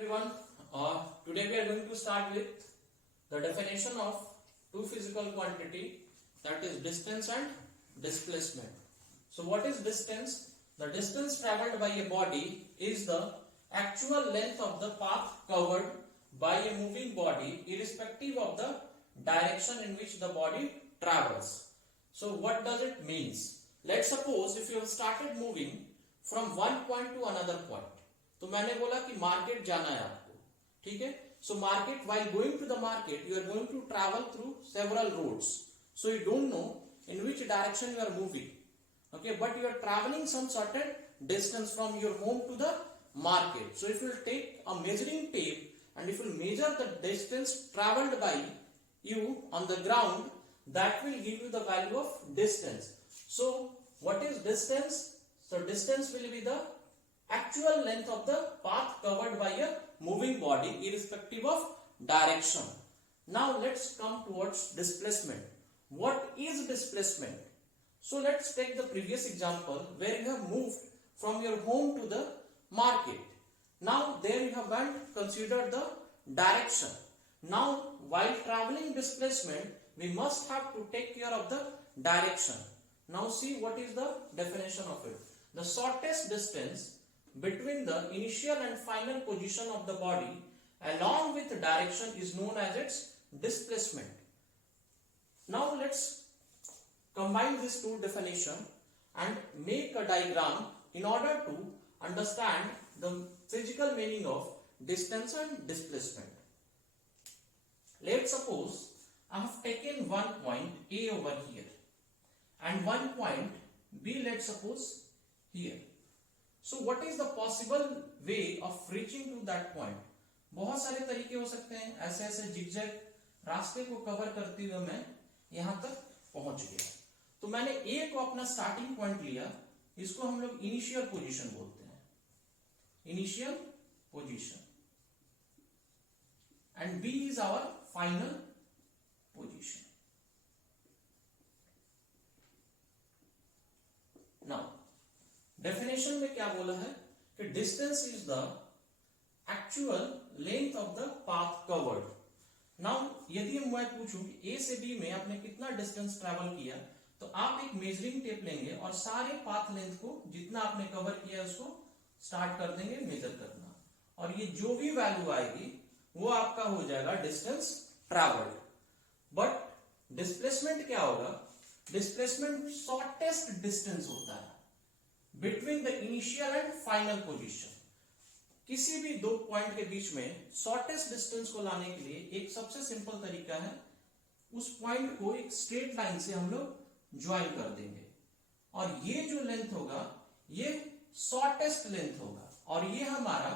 everyone. Today we are going to start with the definition of two physical quantity, that is distance and displacement. So what is distance? The distance traveled by a body is the actual length of the path covered by a moving body irrespective of the direction in which the body travels. So what does it means? Let's suppose if you have started moving from one point to another point. तो मैंने बोला कि मार्केट जाना है आपको, ठीक है. So market, while going to the market you are going to travel through several roads, so you don't know in which direction you are moving, okay, but you are traveling some certain distance from your home to the market. So if you take a measuring tape and if you measure the distance traveled by you on the ground, that will give you the value of distance. So what is distance? So distance will be the actual length of the path covered by a moving body irrespective of direction. Now let's come towards displacement. What is displacement? So let's take the previous example where you have moved from your home to the market. Now there you have considered the direction. Now while traveling displacement, we must have to take care of the direction. Now see what is the definition of it. The shortest distance between the initial and final position of the body along with the direction is known as its displacement. Now let's combine these two definitions and make a diagram in order to understand the physical meaning of distance and displacement. Let's suppose I have taken one point A over here and one point B, let's suppose here. So what is the possible way of reaching to that point? बहुत सारे तरीके हो सकते हैं. ऐसे ऐसे जिगजैग रास्ते को कवर करते हुए मैं यहां तक पहुंच गया. तो मैंने ए को अपना स्टार्टिंग पॉइंट लिया, इसको हम लोग इनिशियल पोजीशन बोलते हैं, initial position, and B is our final position. Now definition में क्या बोला है कि distance is the actual length of the path covered. Now यदि मैं पूछूं कि ए से बी में आपने कितना डिस्टेंस ट्रेवल किया, तो आप एक मेजरिंग टेप लेंगे और सारे पाथ लेंथ को जितना आपने कवर किया उसको स्टार्ट कर देंगे मेजर करना, और ये जो भी वैल्यू आएगी वो आपका हो जाएगा डिस्टेंस ट्रेवल्ड. बट डिस्प्लेसमेंट क्या होगा? डिस्प्लेसमेंट शॉर्टेस्ट डिस्टेंस होता है between the initial and final position. किसी भी दो पॉइंट के बीच में शॉर्टेस्ट डिस्टेंस को लाने के लिए एक सबसे सिंपल तरीका है, उस पॉइंट को एक स्ट्रेट लाइन से हम लोग ज्वाइन कर देंगे, और ये जो लेंथ होगा ये शॉर्टेस्ट लेंथ होगा, और ये हमारा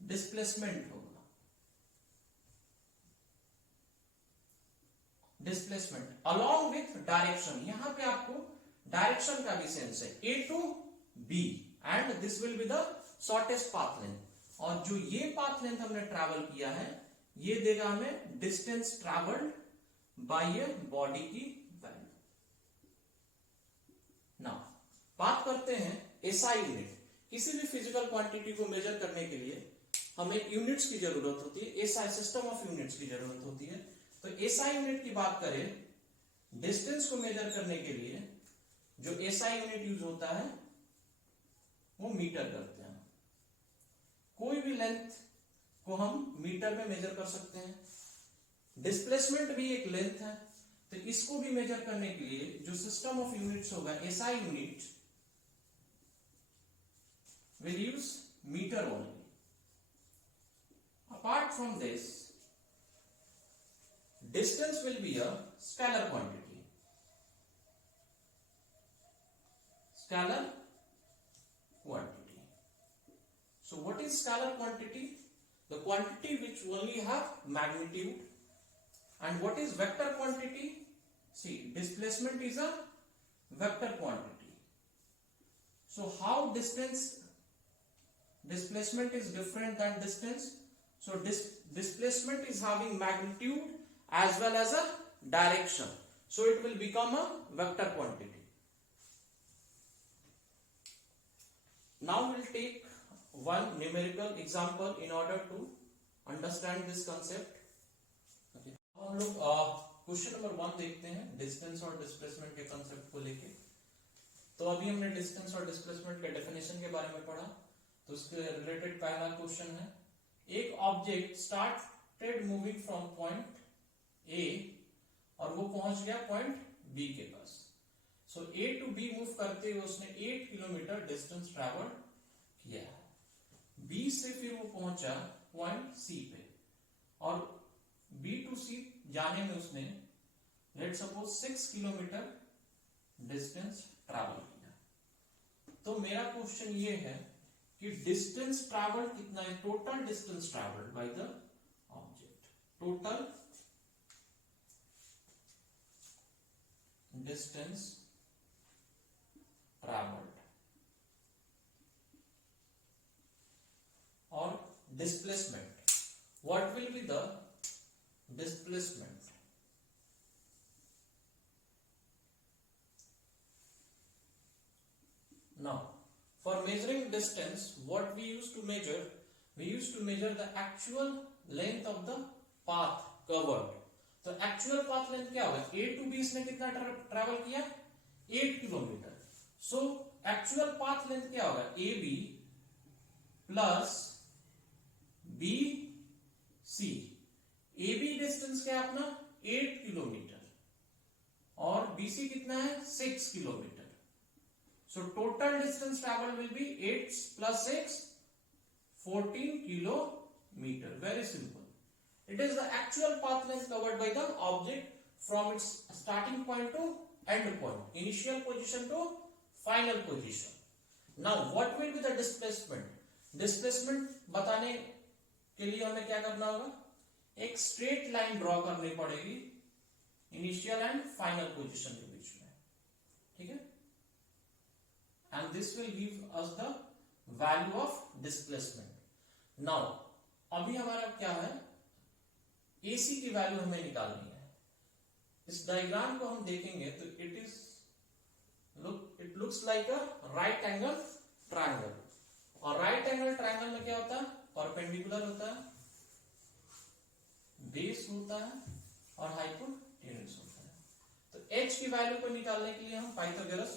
डिस्प्लेसमेंट होगा. डिस्प्लेसमेंट अलॉन्ग विथ डायरेक्शन, यहां पे आपको डायरेक्शन का भी सेंस है, A to B, and this will be the shortest path length. और जो ये पाथ लेंथ हमने ट्रैवल किया है ये देगा हमें distance travelled bye a body की वैल्यू. नाउ बात करते हैं एसआई यूनिट. किसी भी फिजिकल क्वांटिटी को मेजर करने के लिए हमें यूनिट्स की जरूरत होती है, एसआई सिस्टम ऑफ यूनिट्स की जरूरत होती है. तो एसआई यूनिट की बात करें, डिस्टेंस को मेजर करने के लिए जो एसआई यूनिट यूज होता है वो मीटर करते हैं. कोई भी लेंथ को हम मीटर में मेजर कर सकते हैं. डिस्प्लेसमेंट भी एक लेंथ है, तो इसको भी मेजर करने के लिए जो सिस्टम ऑफ यूनिट्स होगा SI unit will use metre only. Apart from this, distance will be a scalar quantity. Scalar quantity. So what is scalar quantity? The quantity which only have magnitude. And what is vector quantity? See, displacement is a vector quantity. So how displacement is different than distance? So displacement is having magnitude as well as a direction, so it will become a vector quantity. Now we'll take one numerical example in order to understand this concept. Okay. हम लोग question number 1 देखते हैं डिस्टेंस और डिस्प्लेसमेंट के कंसेप्ट को लेके। तो अभी हमने डिस्टेंस और डिस्प्लेसमेंट के डेफिनेशन के बारे में पढ़ा, तो उसके रिलेटेड पहला क्वेश्चन है, एक object started moving from point A और वो पहुंच गया पॉइंट बी के पास। सो ए टू बी मूव करते हुए उसने 8 किलोमीटर डिस्टेंस ट्रैवल किया है। बी से फिर वो पहुंचा पॉइंट सी पे और बी टू सी जाने में उसने let suppose 6 kilometre distance travel किया। तो मेरा क्वेश्चन ये है कि डिस्टेंस ट्रैवल कितना है, total distance travelled by the object, total distance travelled और displacement, what will be the displacement. Now, for measuring distance, what we used to measure? We used to measure the actual length of the path covered. तो actual path length क्या होगा? A to B इसने कितना travel किया? 8 kilometre. So actual path length क्या होगा? AB plus BC. AB distance क्या है अपना 8 किलोमीटर और BC कितना है 6 kilometre. So total distance travel will be 8 plus 6 14 kilometre. Very simple. It is the actual path length covered by the object from its starting point to end point, initial position to final position. Now what will be the displacement? Displacement बताने के लिए हमें क्या करना होगा? एक straight line draw करनी पड़ेगी इनिशियल एंड फाइनल पोजीशन के बीच में, ठीक है? And this will give us the value of displacement. Now अभी हमारा क्या है, एसी की वैल्यू हमें निकालनी है। इस डायग्राम को हम देखेंगे तो it looks like a right angle triangle, और राइट एंगल ट्रायंगल में क्या होता है? परपेंडिकुलर होता है, बेस होता है और हाइपोटेन्यूज होता है। तो h की वैल्यू को निकालने के लिए हम पाइथागोरस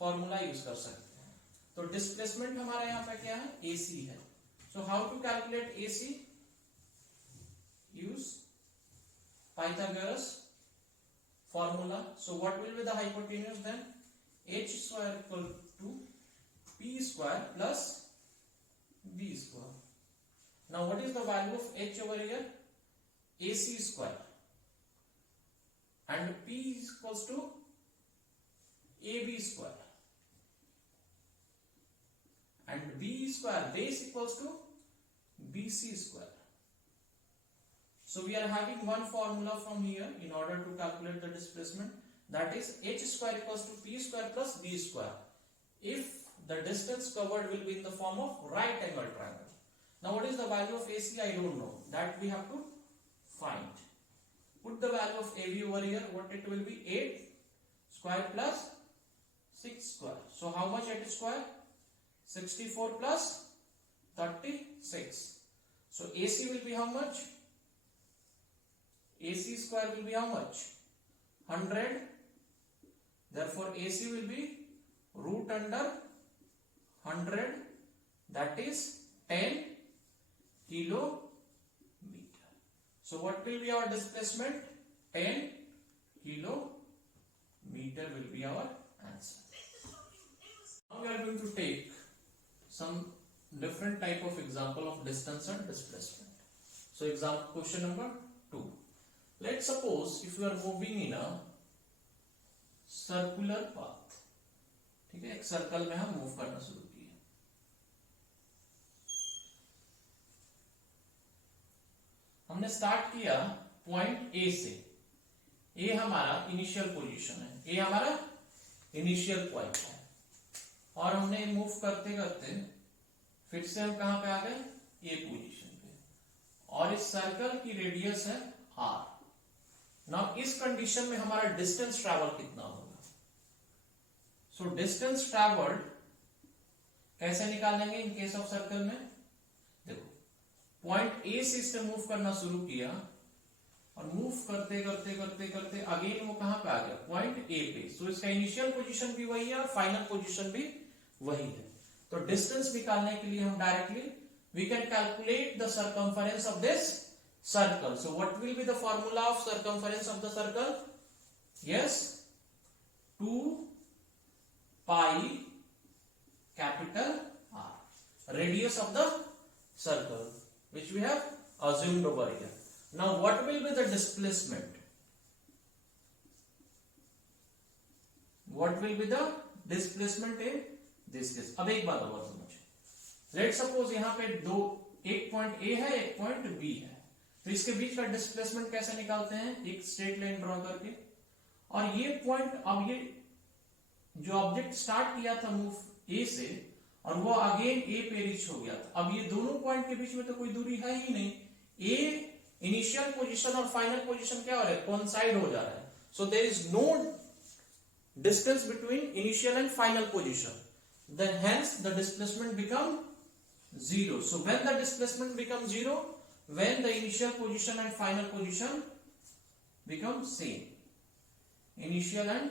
फॉर्मूला यूज कर सकते हैं। तो डिस्प्लेसमेंट हमारा यहां पे क्या है? AC है। So how to calculate AC? Use Pythagoras formula. So what will be the hypotenuse then? h square equal to p square plus b square. Now what is the value of h over here? AC square, and p is equals to AB square, and b square base equals to BC square. So we are having one formula from here in order to calculate the displacement, that is h square equals to p square plus b square if the distance covered will be in the form of right angle triangle. Now what is the value of AC? I don't know. That we have to find. Put the value of AB over here. What it will be? 8 square plus 6 square. So how much 8 square? 64 plus 36. So AC will be how much? AC square will be how much? 100. Therefore AC will be root under 100. That is 10 kilometer. So what will be our displacement? 10 kilometer will be our answer. Now we are going to take some different type of example of distance and displacement. So example question number 2. Let's suppose if you are moving in a circular path, ठीक है, एक सर्कल में हम मूव करना शुरू किए। हमने स्टार्ट किया पॉइंट ए से। ए हमारा इनिशियल पोजीशन है, ए हमारा इनिशियल पॉइंट है, और हमने मूव करते करते फिर से हम कहां पे आ गए? ए पोजीशन पे, और इस सर्कल की रेडियस है आर। नाउ इस कंडीशन में हमारा डिस्टेंस ट्रैवल कितना होगा? सो डिस्टेंस ट्रैवल्ड कैसे निकालेंगे इन केस ऑफ सर्कल में? देखो पॉइंट ए से इसने मूव करना शुरू किया और मूव करते करते करते करते अगेन वो कहां पे आ गया? पॉइंट ए पे। सो इसका इनिशियल पोजीशन भी वही है और फाइनल पोजीशन भी वही है। तो डिस्टेंस निकालने के लिए हम directly we can calculate the circumference of this circle. So what will be the formula of circumference of the circle? Yes, 2 pi capital R, radius of the circle, which we have assumed over here. Now what will be the displacement? What will be the displacement in this case? अब एक बात और समझो, let suppose यहाँ पे दो, एक point A है, एक पॉइंट B है, तो इसके बीच का डिस्प्लेसमेंट कैसे निकालते हैं? एक स्ट्रेट लाइन ड्रॉ करके, और ये पॉइंट, अब ये जो ऑब्जेक्ट स्टार्ट किया था मूव A से और वो अगेन A पे रीच हो गया था, अब ये दोनों पॉइंट के बीच में तो कोई दूरी है ही नहीं, A इनिशियल पोजीशन और फाइनल पोजीशन क्या हो रहा है? कोइंसाइड हो जा रहा है। So there is no distance between initial and final position, then hence the displacement become zero. So when the displacement become zero, when the initial position and final position become same, initial and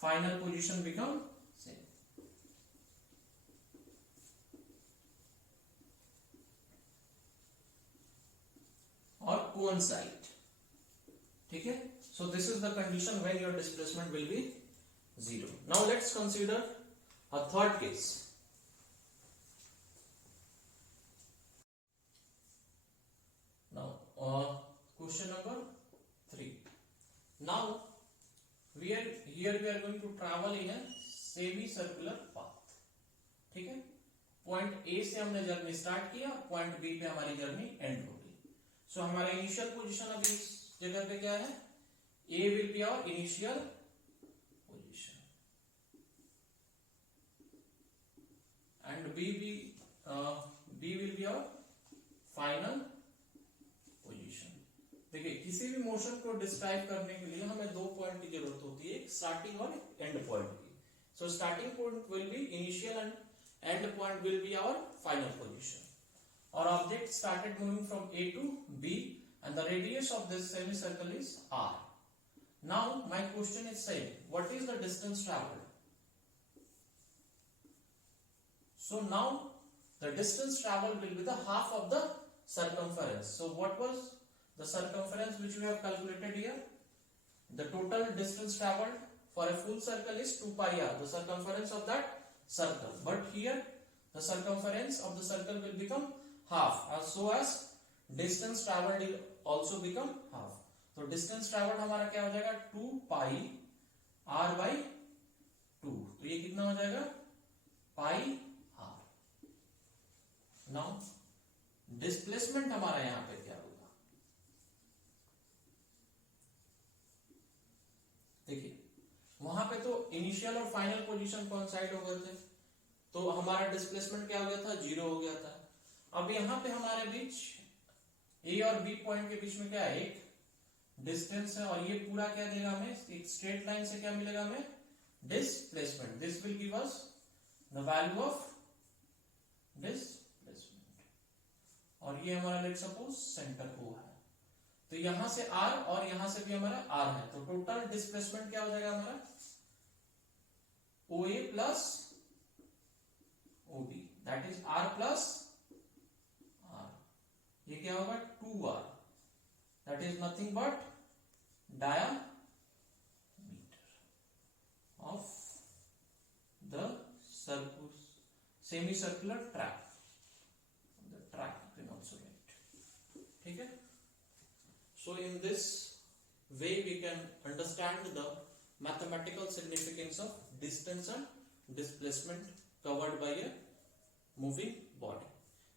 final position become same. और coincide, ठीक है? So this is the condition when your displacement will be zero. Now let's consider a third case. Now question number 3. Now we are going to travel in a semi-circular path, ठीक है? Point A से हमने journey start किया, point B पे हमारी journey and हो गई। सो हमारा इनिशियल पोजीशन अभी इस जगह पे क्या है? A will be our initial position and B will be our final position. देखिए किसी भी मोशन को डिस्क्राइब करने के लिए हमें दो पॉइंट की जरूरत होती है, एक स्टार्टिंग और एंड पॉइंट की। So starting point will be initial and end point will be our final position. Our object started moving from A to B and the radius of this semicircle is R. Now my question is saying what is the distance traveled? So now the distance traveled will be the half of the circumference. So what was the circumference which we have calculated here? The total distance traveled for a full circle is 2 pi r, the circumference of that circle. But here the circumference of the circle will become half, so as distance traveled will also become half. तो distance traveled हमारा क्या हो जाएगा? 2 pi r by 2. तो ये कितना हो जाएगा? pi r. Now displacement हमारा यहाँ पे क्या होगा? देखिए वहां पे तो इनिशियल और फाइनल पोजीशन कोइंसाइड हो गए थे, तो हमारा डिस्प्लेसमेंट क्या हो गया था? जीरो हो गया था। अब यहाँ पे हमारे बीच A और B पॉइंट के बीच में क्या है? एक डिस्टेंस है, और ये पूरा क्या देगा हमें? एक स्ट्रेट लाइन से क्या मिलेगा हमें? Displacement. This will give us the value of displacement, और ये हमारा लेट सपोज सेंटर O है, तो यहां से R और यहां से भी हमारा R है, तो टोटल डिस्प्लेसमेंट क्या हो जाएगा हमारा? OA plus OB, that is R plus R. ये क्या होगा? 2R, that is nothing but diameter of the semicircular track. The track you can also write. ठीक है? So in this way we can understand the mathematical significance of distance and displacement covered by a moving body.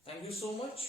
Thank you so much.